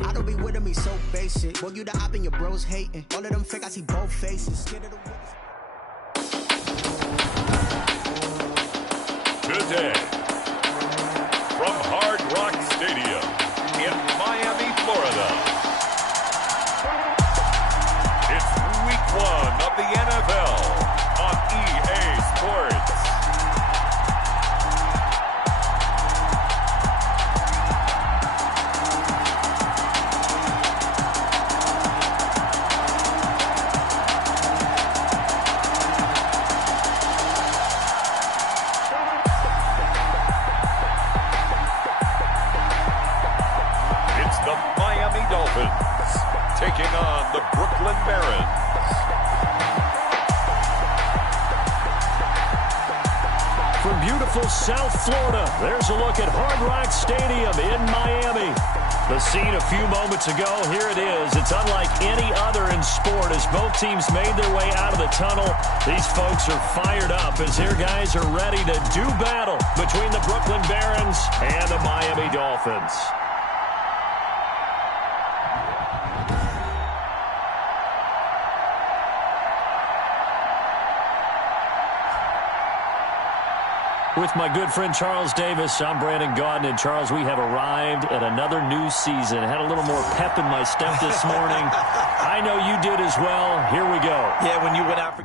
I don't be with me so basic. Boy, you the op and your bros hating. All of them fake, I see both faces. Scared of the Today, from Hard Rock Stadium in Miami, Florida, it's Week 1 of the NFL on EA Sports. Taking on the Brooklyn Barons. From beautiful South Florida, there's a look at Hard Rock Stadium in Miami. The scene a few moments ago, here it is. It's unlike any other in sport as both teams made their way out of the tunnel. These folks are fired up as their guys are ready to do battle between the Brooklyn Barons and the Miami Dolphins. With my good friend Charles Davis, I'm Brandon Gaudin. And Charles, we have arrived at another new season. I had a little more pep in my step this morning. I know you did as well. Here we go. Yeah, when you went out for...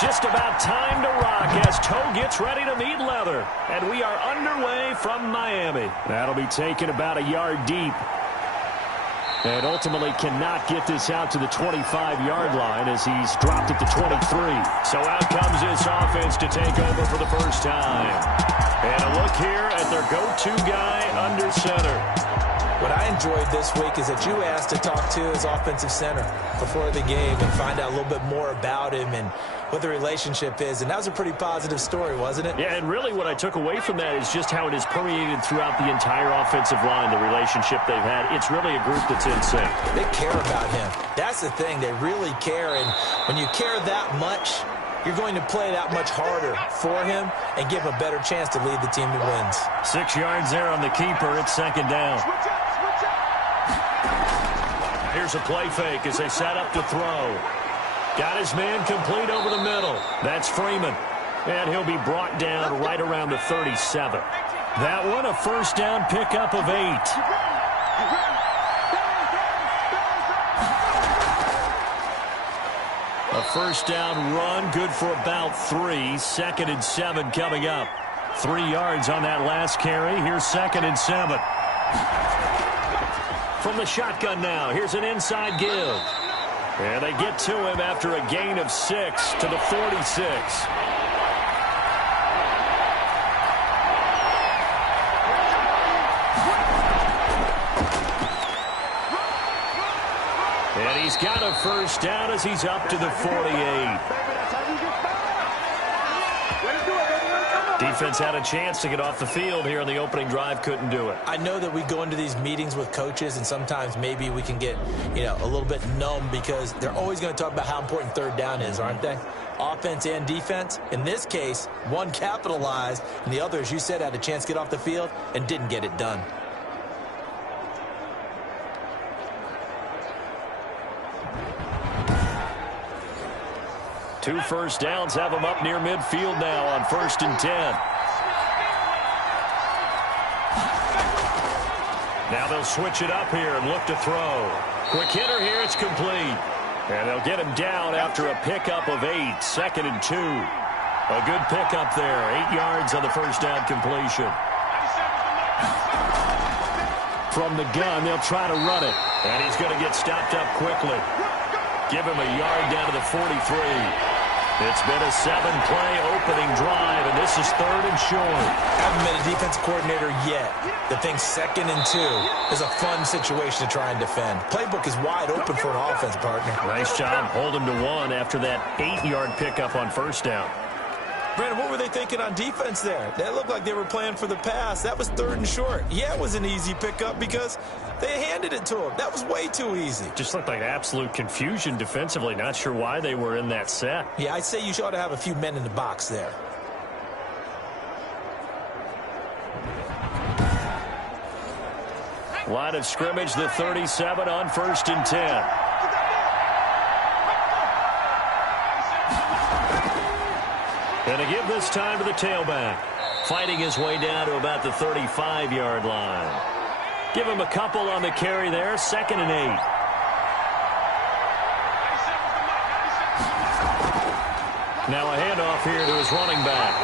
Just about time to rock as toe gets ready to meet leather. And we are underway from Miami. That'll be taken about a yard deep. And ultimately cannot get this out to the 25-yard line as he's dropped it to 23. So out comes this offense to take over for the first time. And a look here at their go-to guy under center. What I enjoyed this week is that you asked to talk to his offensive center before the game and find out a little bit more about him and what the relationship is. And that was a pretty positive story, wasn't it? Yeah, and really what I took away from that is just how it has permeated throughout the entire offensive line, the relationship they've had. It's really a group that's in sync. They care about him. That's the thing. They really care. And when you care that much, you're going to play that much harder for him and give him a better chance to lead the team to wins. 6 yards there on the keeper. It's second down. Here's a play fake as they set up to throw. Got his man complete over the middle. That's Freeman. And he'll be brought down right around the 37. That one a first down pickup of 8. A first down run, good for about 3. 2nd and 7 coming up. 3 yards on that last carry. Here's 2nd and 7. From the shotgun now, here's an inside give. And they get to him after a gain of 6 to the 46. And he's got a first down as he's up to the 48. Defense had a chance to get off the field here on the opening drive, couldn't do it. I know that we go into these meetings with coaches, and sometimes maybe we can get, a little bit numb because they're always going to talk about how important third down is, aren't they? Offense and defense. In this case, one capitalized, and the other, as you said, had a chance to get off the field and didn't get it done. Two first downs have them up near midfield now on 1st and 10. Now they'll switch it up here and look to throw. Quick hitter here, it's complete. And they'll get him down after a pickup of 8, 2nd and 2. A good pickup there, 8 yards on the first down completion. From the gun, they'll try to run it. And he's going to get stopped up quickly. Give him a yard down to the 43. It's been a 7-play opening drive, and this is 3rd and short. Haven't been a defense coordinator yet. The thing 2nd and 2 is a fun situation to try and defend. Playbook is wide open for an offense, partner. Nice job. Hold him to 1 after that 8-yard pickup on first down. Brandon, what were they thinking on defense there? That looked like they were playing for the pass. That was 3rd and short. Yeah, it was an easy pickup because they handed it to him. That was way too easy. Just looked like absolute confusion defensively. Not sure why they were in that set. Yeah, I'd say you ought to have a few men in the box there. Line of scrimmage, the 37 on 1st and 10. And to give this time to the tailback. Fighting his way down to about the 35-yard line. Give him a couple on the carry there. 2nd and 8. Now a handoff here to his running back.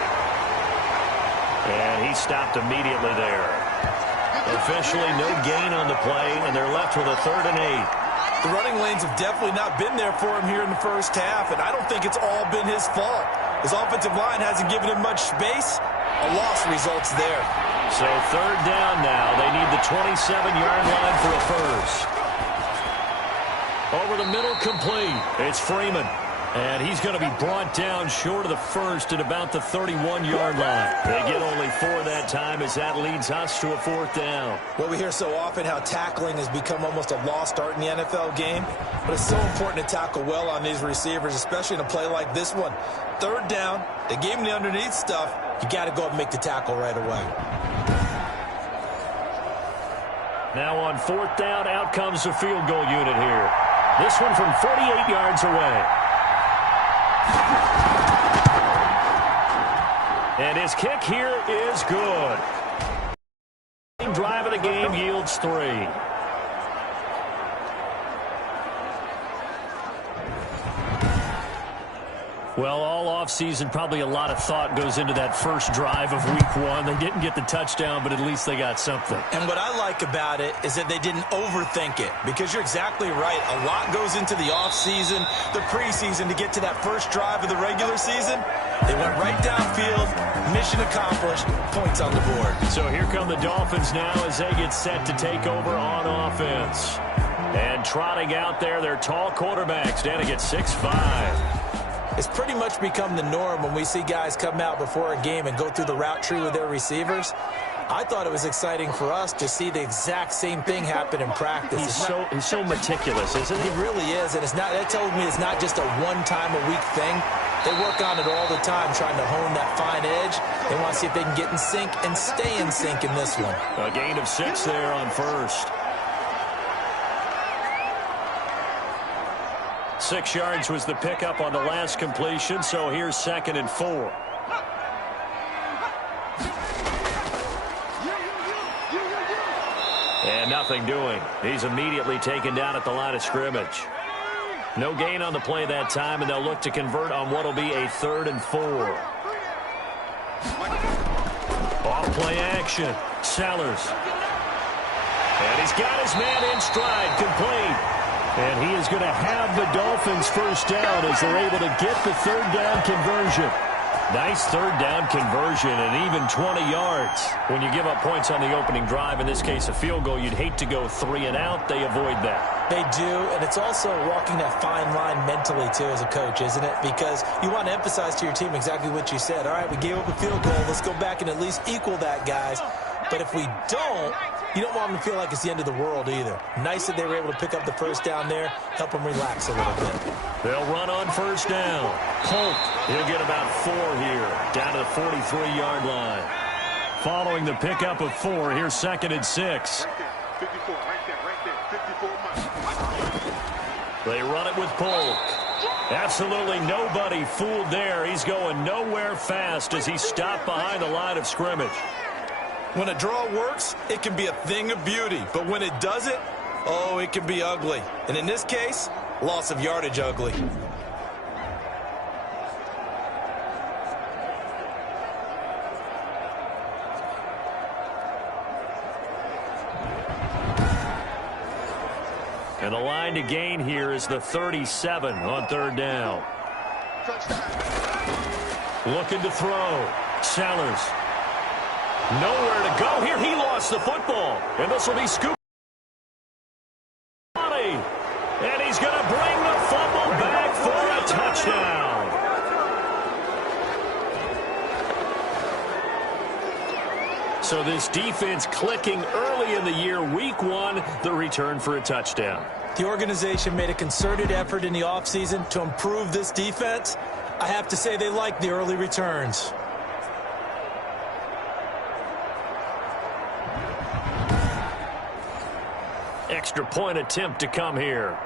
And he stopped immediately there. Officially no gain on the play, and they're left with a 3rd and 8. The running lanes have definitely not been there for him here in the first half, and I don't think it's all been his fault. His offensive line hasn't given him much space. A loss results there. So 3rd down now. They need the 27-yard line for a first. Over the middle, complete. It's Freeman. And he's going to be brought down short of the first at about the 31-yard line. They get only 4 that time as that leads us to a 4th down. Well, we hear so often how tackling has become almost a lost art in the NFL game. But it's so important to tackle well on these receivers, especially in a play like this one. 3rd down, they gave him the underneath stuff. You got to go up and make the tackle right away. Now on 4th down, out comes the field goal unit here. This one from 48 yards away. And his kick here is good. Drive of the game yields 3. Well, all offseason, probably a lot of thought goes into that first drive of week 1. They didn't get the touchdown, but at least they got something. And what I like about it is that they didn't overthink it, because you're exactly right. A lot goes into the offseason, the preseason, to get to that first drive of the regular season. They went right downfield, mission accomplished, points on the board. So here come the Dolphins now as they get set to take over on offense. And trotting out there, their tall quarterbacks, standing at 6'5". It's pretty much become the norm when we see guys come out before a game and go through the route tree with their receivers. I thought it was exciting for us to see the exact same thing happen in practice. He's so meticulous, isn't he? He really is, and that tells me it's not just a one-time-a-week thing. They work on it all the time, trying to hone that fine edge. They want to see if they can get in sync and stay in sync in this one. A gain of 6 there on first. 6 yards was the pickup on the last completion, so here's 2nd and 4. And nothing doing. He's immediately taken down at the line of scrimmage. No gain on the play that time, and they'll look to convert on what will be a 3rd and 4. Off play action. Sellers. And he's got his man in stride, complete. And he is going to have the Dolphins first down as they're able to get the 3rd down conversion. Nice 3rd down conversion and even 20 yards. When you give up points on the opening drive, in this case a field goal, you'd hate to go 3 and out. They avoid that. They do, and it's also walking that fine line mentally, too, as a coach, isn't it? Because you want to emphasize to your team exactly what you said. All right, we gave up a field goal. Let's go back and at least equal that, guys. But if we don't, you don't want them to feel like it's the end of the world either. Nice that they were able to pick up the first down there, help them relax a little bit. They'll run on first down. Polk, he'll get about 4 here, down to the 43-yard line. Following the pickup of 4, here's 2nd and 6. They run it with Polk. Absolutely nobody fooled there. He's going nowhere fast as he stopped behind the line of scrimmage. When a draw works, it can be a thing of beauty. But when it doesn't, oh, it can be ugly. And in this case, loss of yardage ugly. And the line to gain here is the 37 on 3rd down. Looking to throw. Sellers. Nowhere to go here. He lost the football. And this will be scooped. And he's going to bring the fumble back for a touchdown. So this defense clicking early in the year. Week 1, the return for a touchdown. The organization made a concerted effort in the offseason to improve this defense. I have to say they like the early returns. Extra point attempt to come here.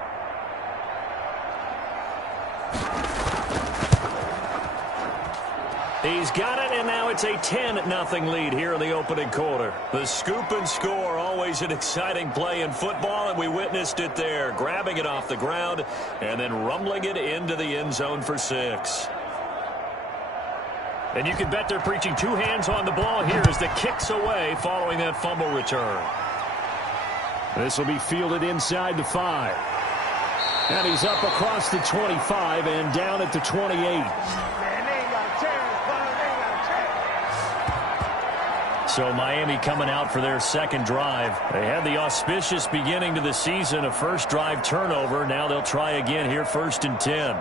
He's got it, and now it's a 10-0 lead here in the opening quarter. The scoop and score, always an exciting play in football, and we witnessed it there, grabbing it off the ground and then rumbling it into the end zone for 6. And you can bet they're preaching 2 hands on the ball here as the kick's away following that fumble return. This will be fielded inside the 5. And he's up across the 25 and down at the 28. So Miami coming out for their second drive. They had the auspicious beginning to the season, a first drive turnover. Now they'll try again here, 1st and 10.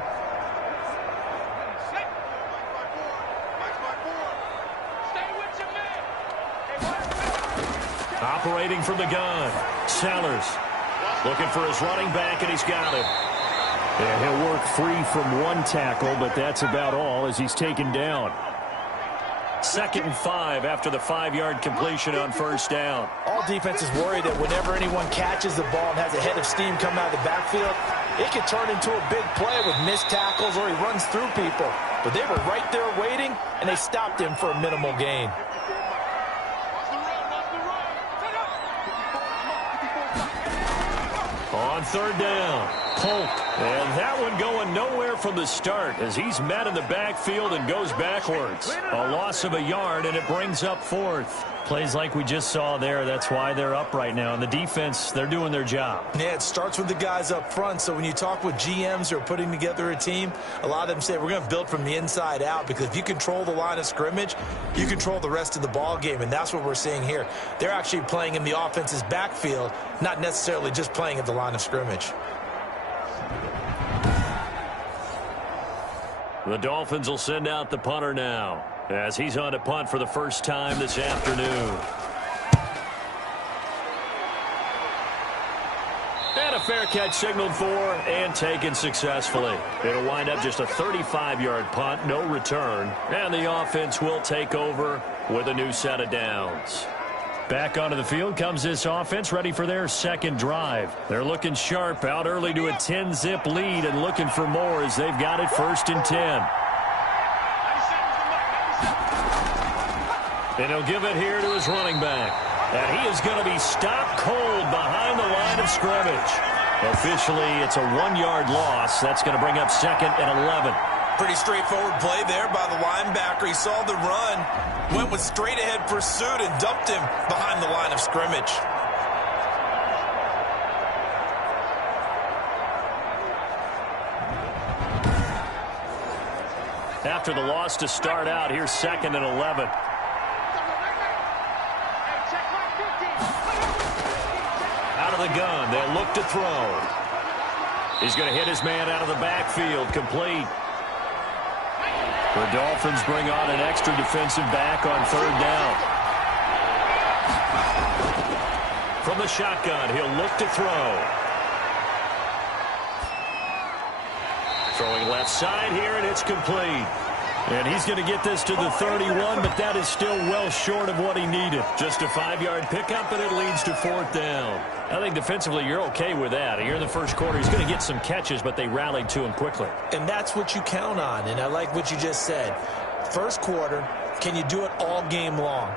Operating from the gun, Sellers looking for his running back, and he's got it. And he'll work free from 1 tackle, but that's about all as he's taken down. 2nd and 5 after the 5-yard completion on 1st down. All defenses worry that whenever anyone catches the ball and has a head of steam coming out of the backfield, it can turn into a big play with missed tackles or he runs through people. But they were right there waiting, and they stopped him for a minimal gain. On 3rd down, Polk. And that one going nowhere from the start as he's met in the backfield and goes backwards. A loss of a yard, and it brings up 4th. Plays like we just saw there. That's why they're up right now. And the defense, they're doing their job. Yeah, it starts with the guys up front. So when you talk with GMs who are putting together a team, a lot of them say we're going to build from the inside out, because if you control the line of scrimmage, you control the rest of the ball game. And that's what we're seeing here. They're actually playing in the offense's backfield, not necessarily just playing at the line of scrimmage. The Dolphins will send out the punter now as he's on to punt for the first time this afternoon. And a fair catch signaled for and taken successfully. It'll wind up just a 35-yard punt, no return. And the offense will take over with a new set of downs. Back onto the field comes this offense, ready for their second drive. They're looking sharp, out early to a 10-zip lead and looking for more as they've got it 1st and 10. And he'll give it here to his running back. And he is going to be stopped cold behind the line of scrimmage. Officially, it's a 1-yard loss. That's going to bring up 2nd and 11. Pretty straightforward play there by the linebacker. He saw the run, went with straight-ahead pursuit, and dumped him behind the line of scrimmage. After the loss to start out, here's 2nd and 11. Out of the gun, they'll look to throw. He's going to hit his man out of the backfield, complete. The Dolphins bring on an extra defensive back on 3rd down. From the shotgun, he'll look to throw. Throwing left side here, and it's complete. And he's going to get this to the 31, but that is still well short of what he needed. Just a 5-yard pickup, and it leads to 4th down. I think defensively you're okay with that. Here in the first quarter, he's going to get some catches, but they rallied to him quickly. And that's what you count on, and I like what you just said. First quarter, can you do it all game long?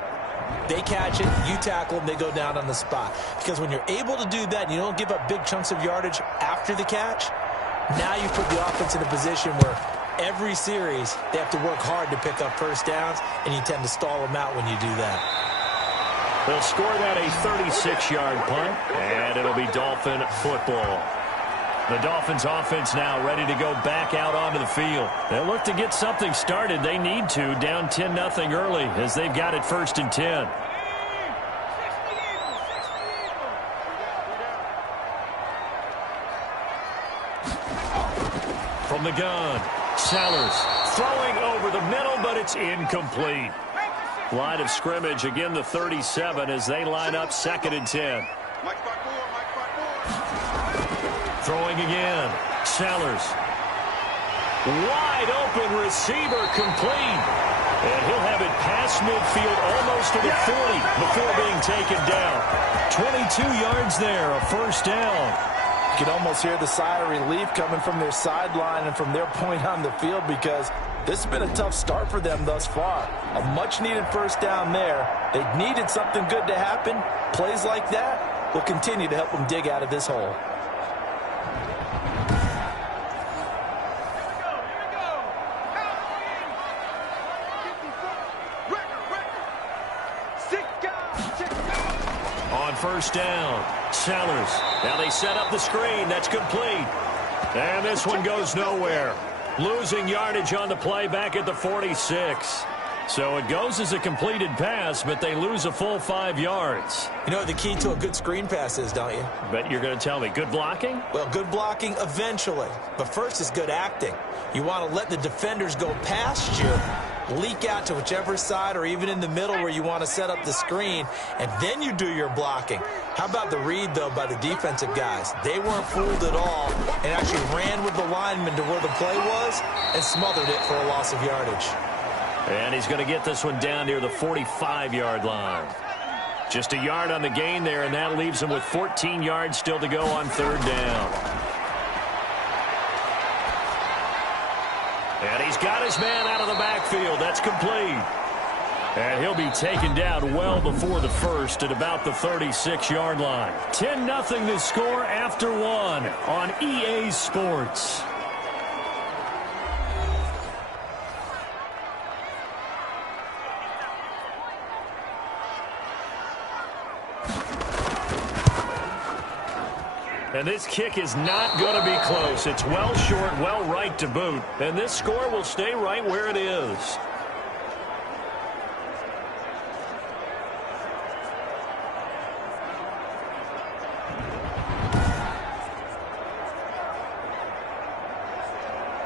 They catch it, you tackle them, they go down on the spot. Because when you're able to do that and you don't give up big chunks of yardage after the catch, now you put the offense in a position where every series they have to work hard to pick up first downs, and you tend to stall them out when you do that. They'll score that a 36-yard punt, and it'll be Dolphin football. The Dolphins offense now ready to go back out onto the field. They'll look to get something started. They need to, down 10-0 early as they've got it 1st and 10. From the gun, Sellers throwing over the middle, but it's incomplete. Line of scrimmage, again the 37 as they line up 2nd and 10. Throwing again, Sellers. Wide open receiver, complete. And he'll have it past midfield almost to the 40 before being taken down. 22 yards there, a first down. You can almost hear the sigh of relief coming from their sideline and from their point on the field, because this has been a tough start for them thus far. A much-needed first down there. They needed something good to happen. Plays like that will continue to help them dig out of this hole. On first down, Sellers. Now they set up the screen. That's complete. And this one goes nowhere. Losing yardage on the play back at the 46. So it goes as a completed pass, but they lose a full 5 yards. You know what the key to a good screen pass is, don't you? Bet you're going to tell me. Good blocking? Well, good blocking eventually. But first is good acting. You want to let the defenders go past you, leak out to whichever side or even in the middle where you want to set up the screen, and then you do your blocking. How about the read, though, by the defensive guys? They weren't fooled at all and actually ran with the lineman to where the play was and smothered it for a loss of yardage. And he's going to get this one down near the 45-yard line. Just a yard on the gain there, and that leaves him with 14 yards still to go on third down. And he's got his man out of the backfield. That's complete. And he'll be taken down well before the first at about the 36-yard line. 10-0 the score after one on EA Sports. And this kick is not going to be close. It's well short, well right to boot. And this score will stay right where it is.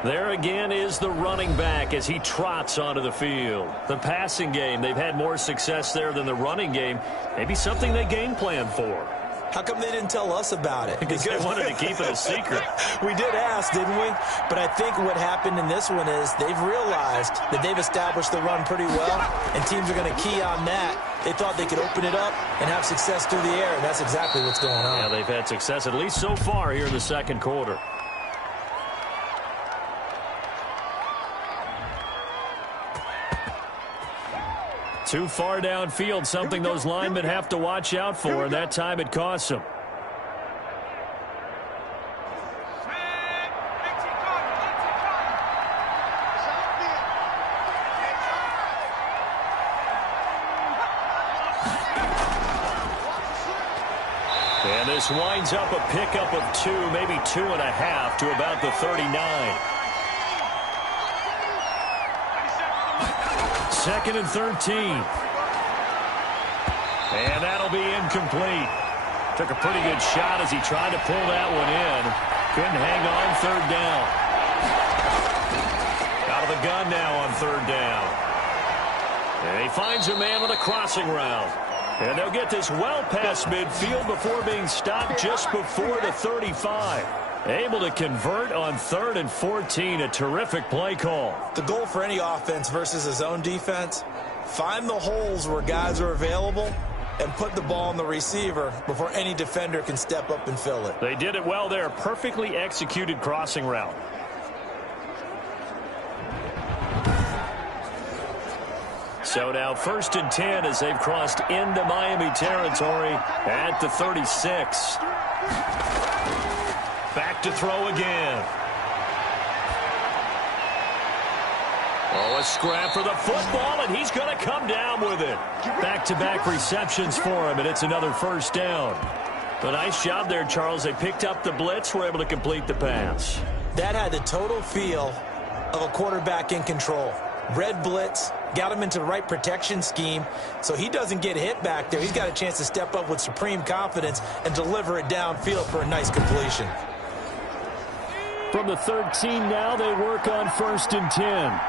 There again is the running back as he trots onto the field. The passing game, they've had more success there than the running game. Maybe something they game plan for. How come they didn't tell us about it? Because they wanted to keep it a secret. We did ask, didn't we? But I think what happened in this one is they've realized that they've established the run pretty well, and teams are going to key on that. They thought they could open it up and have success through the air, and that's exactly what's going on. Yeah, they've had success, at least so far here in the second quarter. Too far downfield, something those linemen have to watch out for, and that time it costs them. And this winds up a pickup of 2, maybe 2.5 to about the 39. Second and 13. And that'll be incomplete. Took a pretty good shot as he tried to pull that one in. Couldn't hang on third down. Out of the gun now on third down. And he finds a man on a crossing route. And they'll get this well past midfield before being stopped just before the 35. Able to convert on 3rd and 14. A terrific play call. The goal for any offense versus a zone defense, find the holes where guys are available and put the ball on the receiver before any defender can step up and fill it. They did it well there. Perfectly executed crossing route. So now 1st and 10 as they've crossed into Miami territory at the 36. Back to throw again. Oh, a scrap for the football, and he's going to come down with it. Back-to-back receptions for him, and it's another first down. A nice job there, Charles. They picked up the blitz, were able to complete the pass. That had the total feel of a quarterback in control. Red blitz, got him into the right protection scheme, so he doesn't get hit back there. He's got a chance to step up with supreme confidence and deliver it downfield for a nice completion. From the 13 now, they work on 1st and 10.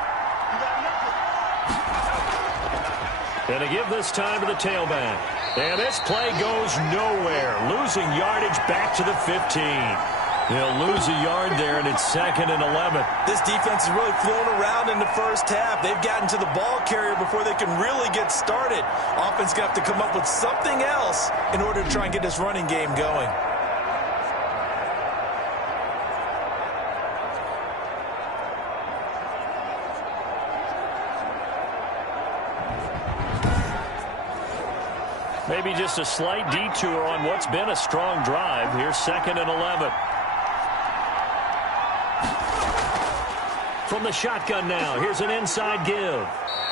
And they give this time to the tailback. And this play goes nowhere. Losing yardage back to the 15. He'll lose a yard there, and it's 2nd and 11. This defense is really flown around in the first half. They've gotten to the ball carrier before they can really get started. Offense going to have to come up with something else in order to try and get this running game going. Maybe just a slight detour on what's been a strong drive. Here's 2nd and 11. From the shotgun now, here's an inside give.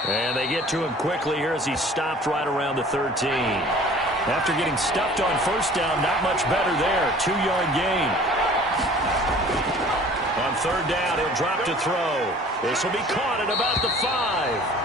And they get to him quickly here as he's stopped right around the 13. After getting stuffed on first down, not much better there. 2-yard gain. On 3rd down, he'll drop to throw. This will be caught at about the 5.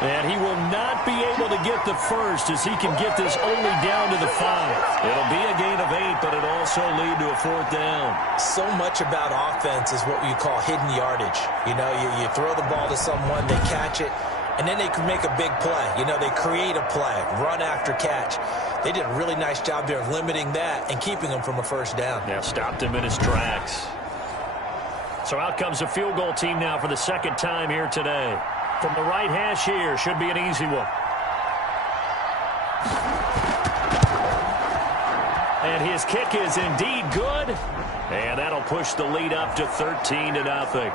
And he will not be able to get the first as he can get this only down to the 5. It'll be a gain of 8, but it'll also lead to a 4th down. So much about offense is what you call hidden yardage. You know, you throw the ball to someone, they catch it, and then they can make a big play. You know, they create a play, run after catch. They did a really nice job there of limiting that and keeping him from a first down. Yeah, stopped him in his tracks. So out comes a field goal team now for the 2nd time here today. From the right hash here, should be an easy one. And his kick is indeed good. And that'll push the lead up to 13-0.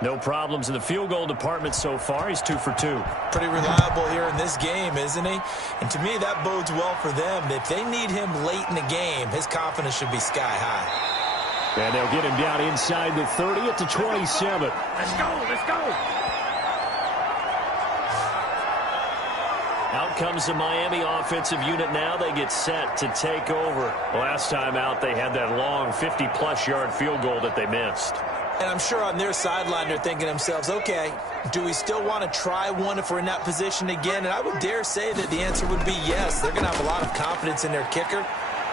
No problems in the field goal department so far. He's 2 for 2. Pretty reliable here in this game, isn't he? And to me, that bodes well for them. If they need him late in the game, his confidence should be sky high. And they'll get him down inside the 30 at the 27. Let's go, let's go. Out comes the Miami offensive unit now. They get set to take over. Last time out, they had that long 50-plus yard field goal that they missed. And I'm sure on their sideline, they're thinking to themselves, okay, do we still want to try one if we're in that position again? And I would dare say that the answer would be yes. They're going to have a lot of confidence in their kicker.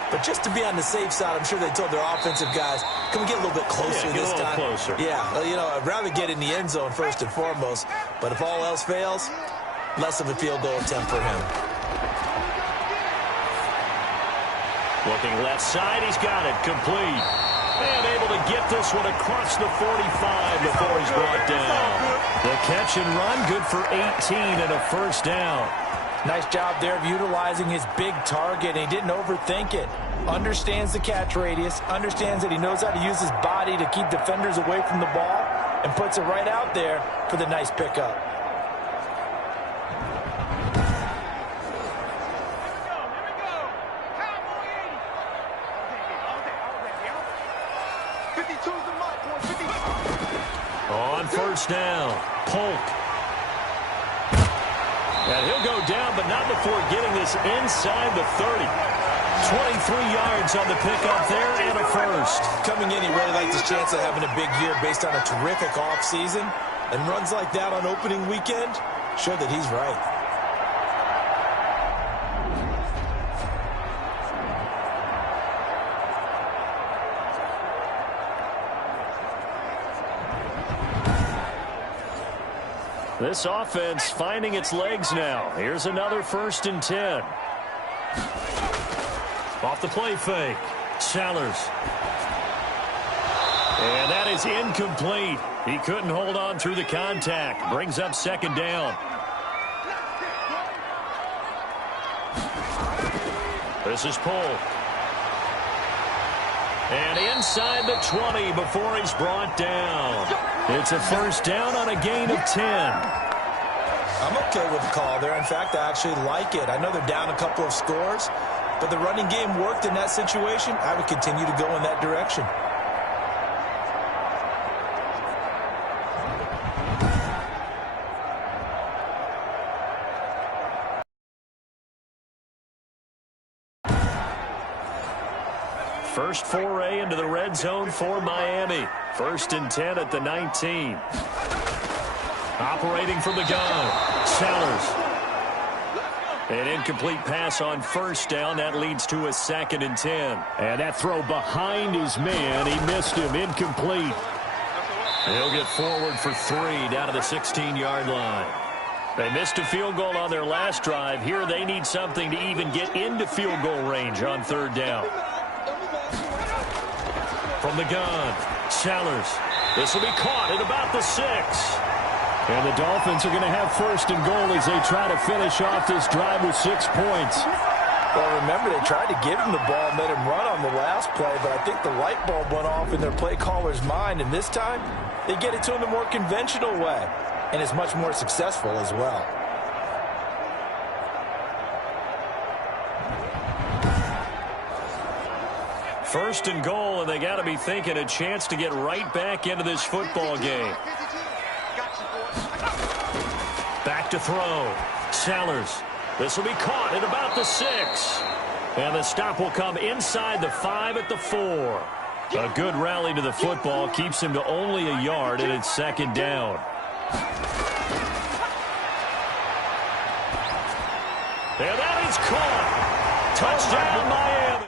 But just to be on the safe side, I'm sure they told their offensive guys, can we get a little bit closer this time? Closer. Yeah, well, you know, I'd rather get in the end zone first and foremost. But if all else fails, less of a field goal attempt for him. Looking left side, he's got it, complete. And able to get this one across the 45 before he's brought down. The catch and run, good for 18 and a first down. Nice job there of utilizing his big target, and he didn't overthink it. Understands the catch radius, understands that he knows how to use his body to keep defenders away from the ball, and puts it right out there for the nice pickup. On first down, Polk. And he'll go down, but not before getting this inside the 30. 23 yards on the pickup there and a first. Coming in, he really liked his chance of having a big year based on a terrific offseason. And runs like that on opening weekend show that he's right. This offense finding its legs now. Here's another 1st and 10. Off the play fake. Sellers. And that is incomplete. He couldn't hold on through the contact. Brings up 2nd down. This is Polk. And inside the 20 before he's brought down. It's a first down on a gain of 10. I'm okay with the call there. In fact, I actually like it. I know they're down a couple of scores, but the running game worked in that situation. I would continue to go in that direction. First foray into the red zone for Miami. 1st and 10 at the 19. Operating from the gun. Sellers. An incomplete pass on first down. That leads to a 2nd and 10. And that throw behind his man. He missed him. Incomplete. He'll get forward for 3 down to the 16-yard line. They missed a field goal on their last drive. Here they need something to even get into field goal range on third down. From the gun, Sellers. This will be caught at about the 6. And the Dolphins are going to have first and goal as they try to finish off this drive with 6 points. Well, remember, they tried to give him the ball and let him run on the last play, but I think the light bulb went off in their play caller's mind, and this time they get it to him the more conventional way, and it's much more successful as well. First and goal, and they got to be thinking a chance to get right back into this football game. Back to throw. Sellers. This will be caught at about the 6. And the stop will come inside the 5 at the 4. A good rally to the football keeps him to only a yard, and it's second down. And that is caught. Touchdown, Miami.